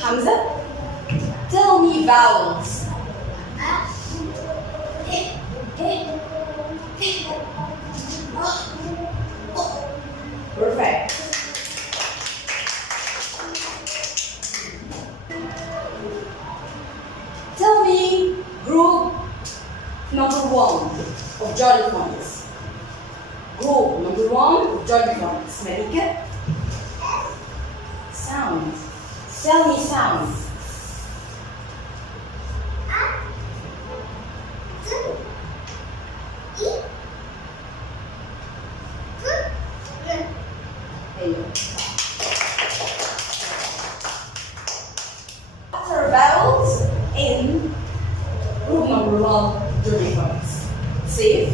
Hamza, tell me vowels. Perfect. Tell me group number 1 of jolly phonics. Group number 1 of jolly phonics. Malika? Sound. Tell me sounds. What are vowels in group number 1 jolly phonics? Safe,